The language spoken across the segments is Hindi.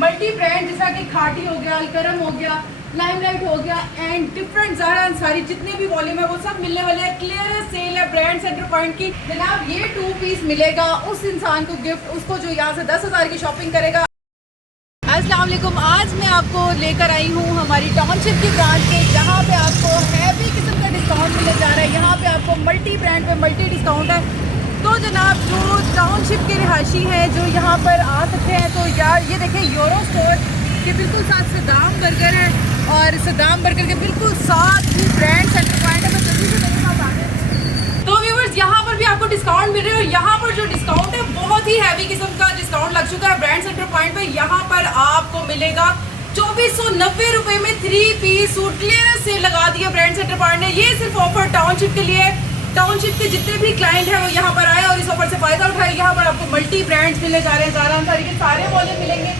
मल्टी ब्रांड जैसा कि खाटी हो गया, अलकरम हो गया, लाइमलाइट हो गया एंड डिफरेंट ज़ारा अंसारी जितने भी वॉल्यूम है वो सब मिलने वाले हैं। क्लियर सेल है ब्रांड सेंटर पॉइंट की। जनाब ये 2 पीस मिलेगा उस इंसान को गिफ्ट, उसको जो यहाँ से 10,000 की शॉपिंग करेगा। अस्सलाम वालेकुम, आज मैं आपको लेकर आई हूँ हमारी टाउनशिप की ब्रांच के, जहाँ पे आपको हैवी किस्म का डिस्काउंट मिलने जा रहा है। यहाँ पे आपको मल्टी ब्रांड पे मल्टी डिस्काउंट है। तो जनाब जो टाउनशिप के रिहायशी हैं जो यहाँ पर आ सकते हैं, तो यार ये देखें यूरो स्टोर के बिल्कुल साथ सदाम बर्गर है और सदाम बर्गर के बिल्कुल साथ ही ब्रांड सेंटर पॉइंट है। मैं जल्दी से मेरे साथ आ गए। तो व्यूअर्स यहाँ पर भी आपको डिस्काउंट मिल रहे हैं और यहाँ पर जो डिस्काउंट है बहुत ही हैवी किस्म का डिस्काउंट लग चुका है ब्रांड सेंटर पॉइंट पे। यहाँ पर आपको मिलेगा 2490 रुपए में 3 पीस सूट। क्लियरेंस सेल लगा दिया ब्रांड सेंटर पॉइंट ने। ये सिर्फ ऑफर टाउनशिप के लिए। टाउनशिप के जितने भी क्लाइंट हैं वो यहाँ पर आए और इस ऑफर से फायदा उठाए। यहाँ पर आपको मल्टी ब्रांड्स मिलने जा रहे हैं। ज़ारा अंसारी के सारे वॉल्यूम मिलेंगे।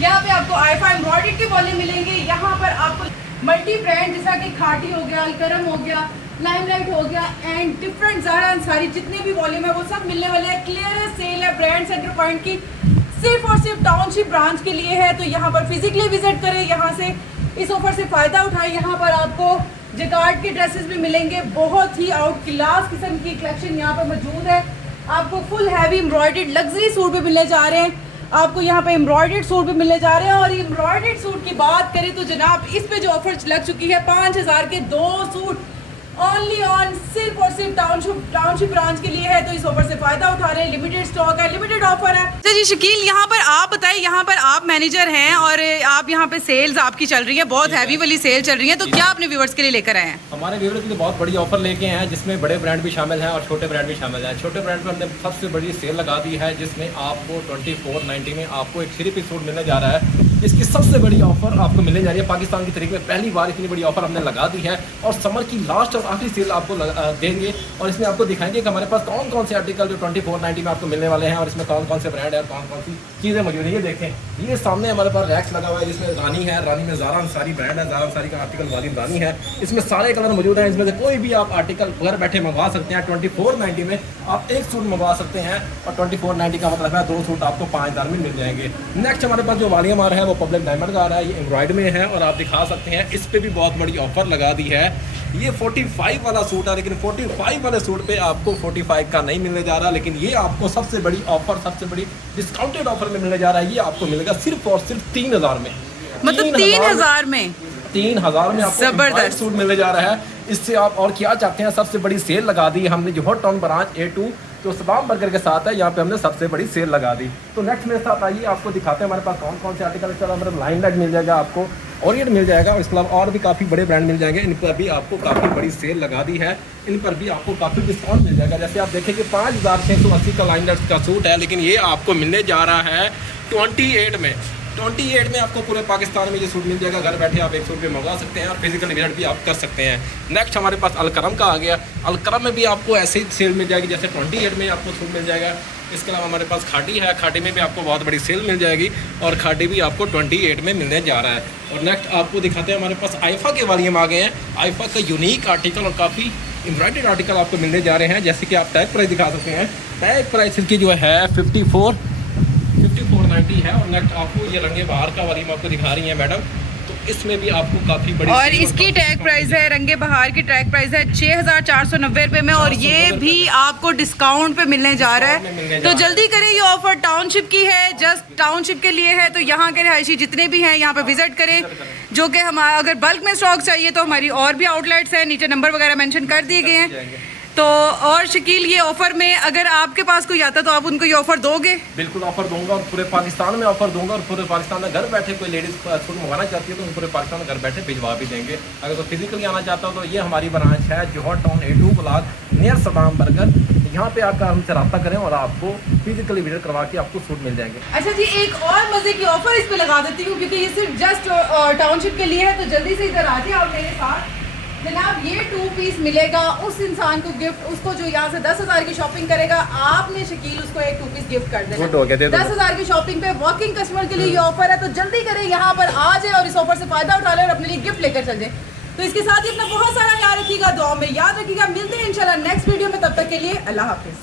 यहाँ पे आपको आईफा एम्ब्रॉयडरी के वॉल्यूम मिलेंगे। यहाँ पर आपको मल्टी ब्रांड जैसा कि खाटी हो गया, अलकरम हो गया, लाइमलाइट हो गया एंड डिफरेंट ज़ारा अंसारी जितने भी वॉल्यूम है वो सब मिलने वाले हैं। क्लियर सेल है ब्रांड सेंटर पॉइंट की, सिर्फ और सिर्फ टाउनशिप ब्रांच के लिए है। तो यहाँ पर फिजिकली विजिट करें, यहाँ से इस ऑफर से फ़ायदा उठाएं। यहाँ पर आपको जकार्ड के ड्रेसेस भी मिलेंगे। बहुत ही आउट क्लास किस्म की कलेक्शन यहाँ पर मौजूद है। आपको full heavy embroidered luxury suit भी मिलने जा रहे हैं। आपको यहाँ पे एम्ब्रॉयडर्ड सूट भी मिलने जा रहे हैं। और एम्ब्रॉयडर्ड सूट की बात करें तो जनाब इस पे जो ऑफर लग चुकी है 5000 के 2 सूट ओनली ऑन सिर्फ और सिर्फ टाउनशिप ब्रांच के लिए है। तो इस ऑफर से फायदा उठा रहे हैं। लिमिटेड स्टॉक है, लिमिटेड ऑफर है। अच्छा जी शकील, यहाँ पर आप बताएं, यहाँ पर आप मैनेजर हैं और आप यहाँ पे सेल्स आपकी चल रही है, बहुत हैवी वाली सेल चल रही है। तो क्या अपने व्यूअर्स के लिए लेकर आए हैं? हमारे व्यूअर्स के लिए बहुत बड़ी ऑफर लेके आए हैं, जिसमें बड़े ब्रांड भी शामिल हैं और छोटे ब्रांड भी शामिल हैं। छोटे ब्रांड पर हमने सबसे बड़ी सेल लगा दी है, जिसमें आपको 2490 में आपको एक 3 पीस सूट मिलने जा रहा है। इसकी सबसे बड़ी ऑफर आपको मिलने जा रही है। पाकिस्तान की तारीख में पहली बार इतनी बड़ी ऑफर हमने लगा दी है और समर की लास्ट और आखिरी सेल आपको देंगे। और इसमें आपको दिखाएंगे कि हमारे पास कौन कौन से आर्टिकल जो 2490 में आपको मिलने वाले हैं और इसमें कौन कौन से ब्रांड है और कौन कौन सी चीज़ें मौजूद है। ये देखें, ये सामने हमारे पास रैक्स लगा हुआ है, जिसमें रानी है। रानी में ज़ारा अंसारी ब्रांड है, ज़ारा अंसारी का आर्टिकल वाली रानी है। इसमें सारे कलर मौजूद हैं। इसमें से कोई भी आप आर्टिकल घर बैठे मंगवा सकते हैं। 2490 में आप एक सूट मंगवा सकते हैं और 2490 का मतलब है 2 सूट आपको 5000 में मिल जाएंगे। नेक्स्ट हमारे पास जो वालियम आ रहा है वो पब्लिक डायमंड का आ रहा है। ये एम्ब्रॉयडरी में है और आप दिखा सकते हैं। इस पर भी बहुत बड़ी ऑफर लगा दी है। ये 45 वाला सूट है, लेकिन 45 वाले सूट पे आपको 45 का नहीं मिलने जा रहा, लेकिन ये आपको सबसे बड़ी ऑफर, सबसे बड़ी डिस्काउंटेड ऑफर में मिलने जा रहा है। ये आपको मिलेगा सिर्फ और सिर्फ 3000 में। मतलब 3000 में 3000 में आपको जबरदस्त सूट मिलने जा रहा है। इससे आप और क्या चाहते हैं? सबसे बड़ी सेल लगा दी है हमने जोहर टाउन ब्रांच A2 जो सदाम बर्गर के साथ है। यहाँ पे हमने सबसे बड़ी सेल लगा दी। तो नेक्स्ट मेरे साथ आइए, आपको दिखाते हैं हमारे पास कौन कौन से आर्टिकल। इसके अलावा मतलब लाइमलाइट मिल जाएगा, आपको ओरिएंट मिल जाएगा और इसके अलावा और भी काफ़ी बड़े ब्रांड मिल जाएंगे। इन पर भी आपको काफ़ी बड़ी सेल लगा दी है। इन पर भी आपको काफ़ी डिस्काउंट मिल जाएगा। जैसे आप देखें कि 5680 का लाइमलाइट का सूट है, लेकिन ये आपको मिलने जा रहा है 28 में। 28 में आपको पूरे पाकिस्तान में ये सूट मिल जाएगा। घर बैठे आप एक सूट भी मंगवा सकते हैं और फिजिकल विजिट भी आप कर सकते हैं। नेक्स्ट हमारे पास अलकरम का आ गया। अलकरम में भी आपको ऐसे ही सेल मिल जाएगी जैसे 28 में आपको सूट मिल जाएगा। इसके अलावा हमारे पास खाटी है। खाटी में भी आपको बहुत बड़ी सेल मिल जाएगी और खाटी भी आपको 28 में मिलने जा रहा है। और नेक्स्ट आपको दिखाते हैं, हमारे पास आईफा के वॉल्यूम आ गए हैं। आईफा का यूनिक आर्टिकल और काफ़ी एम्ब्रॉयडर्ड आर्टिकल आपको मिलने जा रहे हैं। जैसे कि आप टैग प्राइस दिखा सकते हैं। टैग प्राइस इसकी जो है 5490 है। और नेक्स्ट आपको ये रंगे बहार का वॉल्यूम आपको दिखा रही है मैडम। तो इसमें भी आपको काफ़ी बड़ी और इसकी टैग प्राइस है, रंगे बहार की टैग प्राइस है 6490 रुपये में और ये भी आपको डिस्काउंट पे मिलने जा रहा है। तो जल्दी करें, ये ऑफर टाउनशिप की है, जस्ट टाउनशिप के लिए है। तो यहाँ के रिहायशी जितने भी हैं यहाँ पे विजिट करें। जो कि हम अगर बल्क में स्टॉक चाहिए तो हमारी और भी आउटलेट्स हैं, नीचे नंबर वगैरह मेंशन कर दिए गए हैं। तो और शकील, ये ऑफर में अगर आपके पास कोई आता तो आप उनको ये ऑफर दोगे? बिल्कुल ऑफर दूंगा और पूरे पाकिस्तान में ऑफर दूंगा। और पूरे पाकिस्तान में घर बैठे कोई लेडीज सूट मंगाना चाहती है तो पूरे पाकिस्तान में घर बैठे भिजवा भी देंगे। अगर कोई फिजिकली आना चाहता हो तो ये हमारी ब्रांच है Johar town A2 block near Saddam burger. यहाँ पे आकर हमसे रब्ता करें और आपको फिजिकली विजिट करवा के आपको सूट मिल जाएंगे। अच्छा जी, एक और मजे की ऑफर इस पे लगा देती हूँ क्योंकि ये सिर्फ जस्ट टाउनशिप के लिए है। तो जल्दी से इधर आ जाए आप मेरे साथ। जनाब ये 2 पीस मिलेगा उस इंसान को गिफ्ट, उसको जो यहाँ से 10,000 की शॉपिंग करेगा। आपने शकील उसको एक 2 पीस गिफ्ट कर देना। 10,000 की शॉपिंग पे वॉकिंग कस्टमर के लिए ये ऑफर है। तो जल्दी करें, यहाँ पर आ जाए और इस ऑफर से फायदा उठा लें और अपने लिए गिफ्ट लेकर चल जाए। तो इसके साथ ही अपना बहुत सारा ख्याल रखिएगा, दुआ में याद रखिएगा। मिलते हैं इंशाल्लाह नेक्स्ट वीडियो में, तब तक के लिए अल्लाह हाफिज।